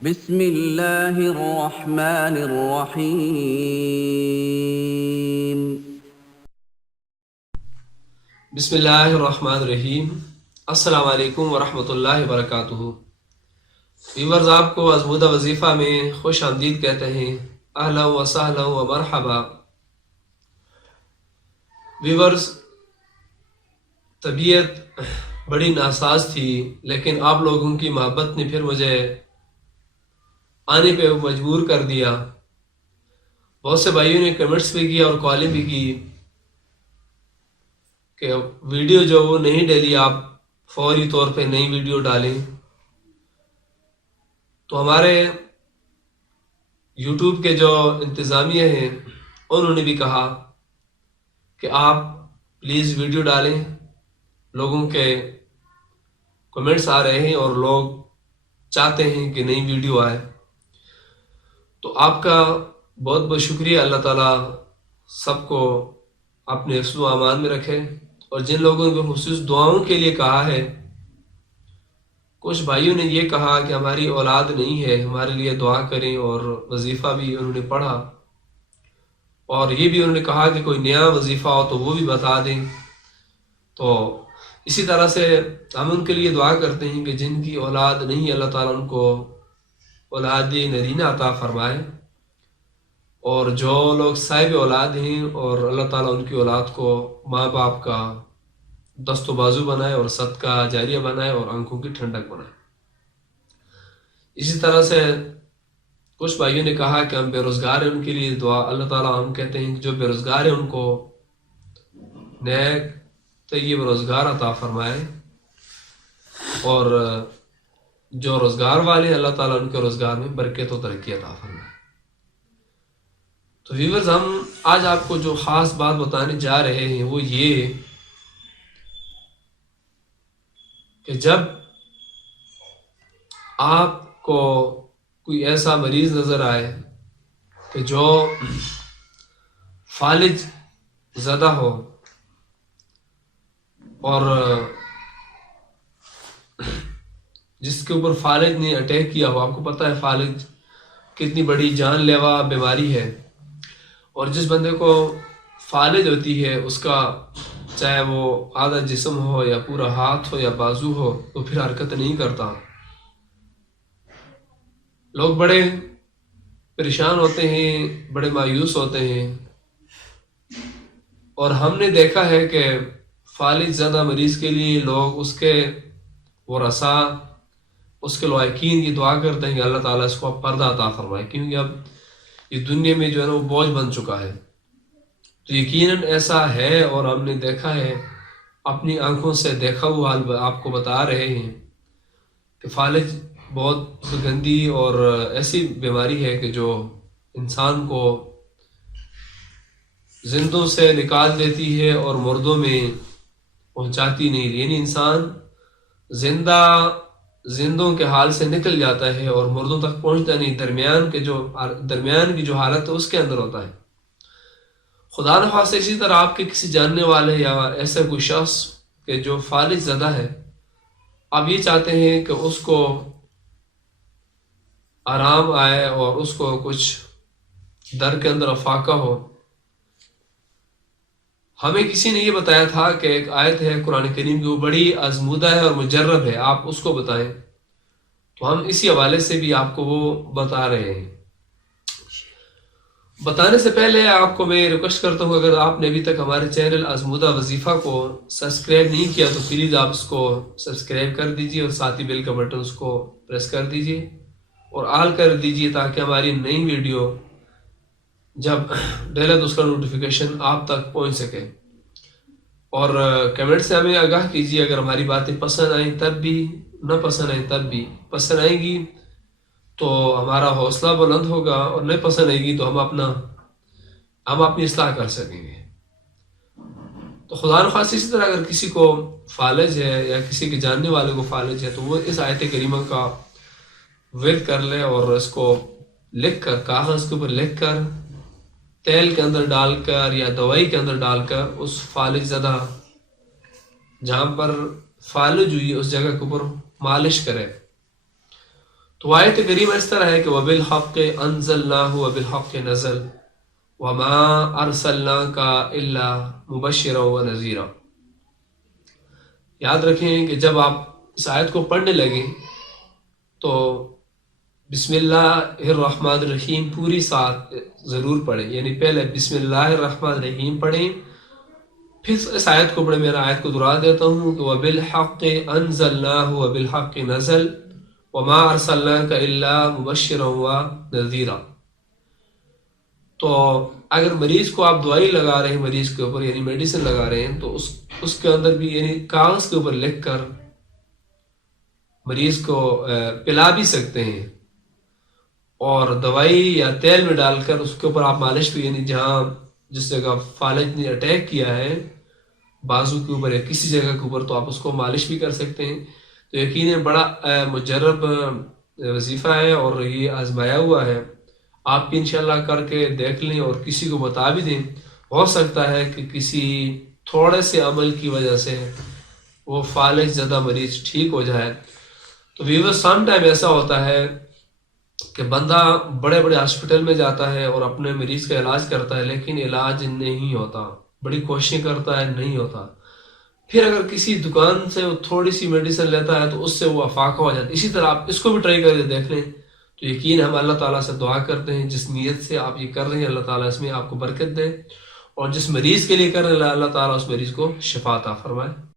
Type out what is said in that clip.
بسم اللہ الرحمن الرحیم۔ بسم اللہ الرحمن الرحیم۔ السلام علیکم ورحمۃ اللہ وبرکاتہ۔ ویورز، آپ کو ازمودہ وظیفہ میں خوش آمدید کہتے ہیں۔ اہلا و سہلا و مرحبا۔ ویورز، طبیعت بڑی ناساز تھی، لیکن آپ لوگوں کی محبت نے پھر مجھے آنے پہ مجبور کر دیا۔ بہت سے بھائیوں نے کمنٹس بھی کیا اور کالیں بھی کی کہ ویڈیو جو وہ نہیں ڈلی، آپ فوری طور پہ نئی ویڈیو ڈالیں۔ تو ہمارے یوٹیوب کے جو انتظامیہ ہیں انہوں نے بھی کہا کہ آپ پلیز ویڈیو ڈالیں، لوگوں کے کمنٹس آ رہے ہیں اور لوگ چاہتے ہیں کہ نئی ویڈیو آئے۔ تو آپ کا بہت بہت شکریہ۔ اللہ تعالیٰ سب کو اپنے حفظ و امان میں رکھے۔ اور جن لوگوں نے خصوص دعاؤں کے لیے کہا ہے، کچھ بھائیوں نے یہ کہا کہ ہماری اولاد نہیں ہے، ہمارے لیے دعا کریں، اور وظیفہ بھی انہوں نے پڑھا، اور یہ بھی انہوں نے کہا کہ کوئی نیا وظیفہ ہو تو وہ بھی بتا دیں۔ تو اسی طرح سے ہم ان کے لیے دعا کرتے ہیں کہ جن کی اولاد نہیں، اللہ تعالیٰ ان کو اولاد نرینہ عطا فرمائے، اور جو لوگ صاحب اولاد ہیں اور اللہ تعالیٰ ان کی اولاد کو ماں باپ کا دست و بازو بنائے اور صدقہ جاریہ بنائے اور آنکھوں کی ٹھنڈک بنائے۔ اسی طرح سے کچھ بھائیوں نے کہا کہ ہم بے روزگار ہیں، ان کے لیے دعا۔ اللہ تعالیٰ ہم کہتے ہیں کہ جو بے روزگار ہیں ان کو نیک طیب روزگار عطا فرمائے، اور جو روزگار والے ہیں اللہ تعالیٰ ان کے روزگار میں برکت و ترقی عطا فرمائے۔ تو ویورز، ہم آج آپ کو جو خاص بات بتانے جا رہے ہیں وہ یہ کہ جب آپ کو کوئی ایسا مریض نظر آئے کہ جو فالج زدہ ہو، اور جس کے اوپر فالج نے اٹیک کیا ہو، آپ کو پتہ ہے فالج کتنی بڑی جان لیوا بیماری ہے، اور جس بندے کو فالج ہوتی ہے اس کا چاہے وہ آدھا جسم ہو یا پورا ہاتھ ہو یا بازو ہو، وہ پھر حرکت نہیں کرتا۔ لوگ بڑے پریشان ہوتے ہیں، بڑے مایوس ہوتے ہیں، اور ہم نے دیکھا ہے کہ فالج زدہ مریض کے لیے لوگ اس کے ورثاء، اس کے لواحقین کی دعا کرتے ہیں کہ اللہ تعالیٰ اس کو اب پردہ عطا فرمائے، کیونکہ اب یہ دنیا میں جو ہے نا وہ بوجھ بن چکا ہے۔ تو یقیناً ایسا ہے، اور ہم نے دیکھا ہے، اپنی آنکھوں سے دیکھا ہوا حال آپ کو بتا رہے ہیں کہ فالج بہت گندی اور ایسی بیماری ہے کہ جو انسان کو زندوں سے نکال دیتی ہے اور مردوں میں پہنچاتی نہیں، یعنی انسان زندوں کے حال سے نکل جاتا ہے اور مردوں تک پہنچتا نہیں، درمیان کی جو حالت ہے اس کے اندر ہوتا ہے۔ خدا نخواستہ اسی طرح آپ کے کسی جاننے والے یا ایسا کوئی شخص کہ جو فالج زدہ ہے، آپ یہ چاہتے ہیں کہ اس کو آرام آئے اور اس کو کچھ در کے اندر افاقہ ہو۔ ہمیں کسی نے یہ بتایا تھا کہ ایک آیت ہے قرآن کریم کی، وہ بڑی آزمودہ ہے اور مجرب ہے، آپ اس کو بتائیں۔ تو ہم اسی حوالے سے بھی آپ کو وہ بتا رہے ہیں۔ بتانے سے پہلے آپ کو میں ریکویسٹ کرتا ہوں، اگر آپ نے ابھی تک ہمارے چینل ازمودہ وظیفہ کو سبسکرائب نہیں کیا تو پلیز آپ اس کو سبسکرائب کر دیجئے، اور ساتھ ہی بیل کا بٹن اس کو پریس کر دیجئے اور آل کر دیجئے، تاکہ ہماری نئی ویڈیو جب ڈالے تو اس کا نوٹیفیکیشن آپ تک پہنچ سکے۔ اور کمنٹ سے ہمیں آگاہ کیجیے، اگر ہماری باتیں پسند آئیں تب بھی، نہ پسند آئیں تب بھی۔ پسند آئیں گی تو ہمارا حوصلہ بلند ہوگا، اور نہیں پسند آئے گی تو ہم اپنی اصلاح کر سکیں گے۔ تو خدا نخواستہ اسی طرح اگر کسی کو فالج ہے یا کسی کے جاننے والے کو فالج ہے تو وہ اس آیت کریمہ کا ورد کر لے، اور اس کو لکھ کر، کاغذ کے اوپر لکھ کر، تیل کے اندر ڈال کر یا دوائی کے اندر ڈال کر اس فالج زدہ جہاں پر فالج ہوئی اس جگہ کے اوپر مالش کرے۔ تو آیت کریمہ اس طرح ہے کہ وَبِالْحَقِّ أَنزَلْنَاهُ وَبِالْحَقِّ نَزَلَ وَمَا أَرْسَلْنَاكَ إِلَّا مُبَشِّرًا وَنَذِيرًا۔ یاد رکھیں کہ جب آپ اس آیت کو پڑھنے لگیں تو بسم اللہ الرحمن الرحیم پوری ساتھ ضرور پڑھیں، یعنی پہلے بسم اللہ الرحمن الرحیم پڑھیں، پھر اس آیت کو پڑھیں۔ میں آیت کو دہرا دیتا ہوں کہ وَبِالْحَقِّ أَنزَلْنَاهُ وَبِالْحَقِّ نَزَلَ وَمَا أَرْسَلْنَاكَ إِلَّا مُبَشِّرًا وَنَذِيرًا۔ تو اگر مریض کو آپ دوائی لگا رہے ہیں، مریض کے اوپر یعنی میڈیسن لگا رہے ہیں، تو اس کے اندر بھی یعنی کاغذ کے اوپر لکھ کر مریض کو پلا بھی سکتے ہیں، اور دوائی یا تیل میں ڈال کر اس کے اوپر آپ مالش بھی، یعنی جس جگہ فالج نے اٹیک کیا ہے بازو کے اوپر یا کسی جگہ کے اوپر، تو آپ اس کو مالش بھی کر سکتے ہیں۔ تو یقیناً بڑا مجرب وظیفہ ہے اور یہ آزمایا ہوا ہے، آپ بھی انشاءاللہ کر کے دیکھ لیں اور کسی کو بتا بھی دیں۔ ہو سکتا ہے کہ کسی تھوڑے سے عمل کی وجہ سے وہ فالج زدہ مریض ٹھیک ہو جائے۔ تو ویورز سم ٹائم ایسا ہوتا ہے کہ بندہ بڑے بڑے ہاسپٹل میں جاتا ہے اور اپنے مریض کا علاج کرتا ہے، لیکن علاج نہیں ہوتا، بڑی کوششیں کرتا ہے، نہیں ہوتا۔ پھر اگر کسی دکان سے وہ تھوڑی سی میڈیسن لیتا ہے تو اس سے وہ افاقہ ہو جاتا ہے۔ اسی طرح آپ اس کو بھی ٹرائی کر کے دیکھ لیں۔ تو یقین ہم اللہ تعالیٰ سے دعا کرتے ہیں جس نیت سے آپ یہ کر رہے ہیں، اللہ تعالیٰ اس میں آپ کو برکت دے، اور جس مریض کے لیے کر رہے ہیں اللہ تعالیٰ اس مریض کو شفا عطا فرمائے۔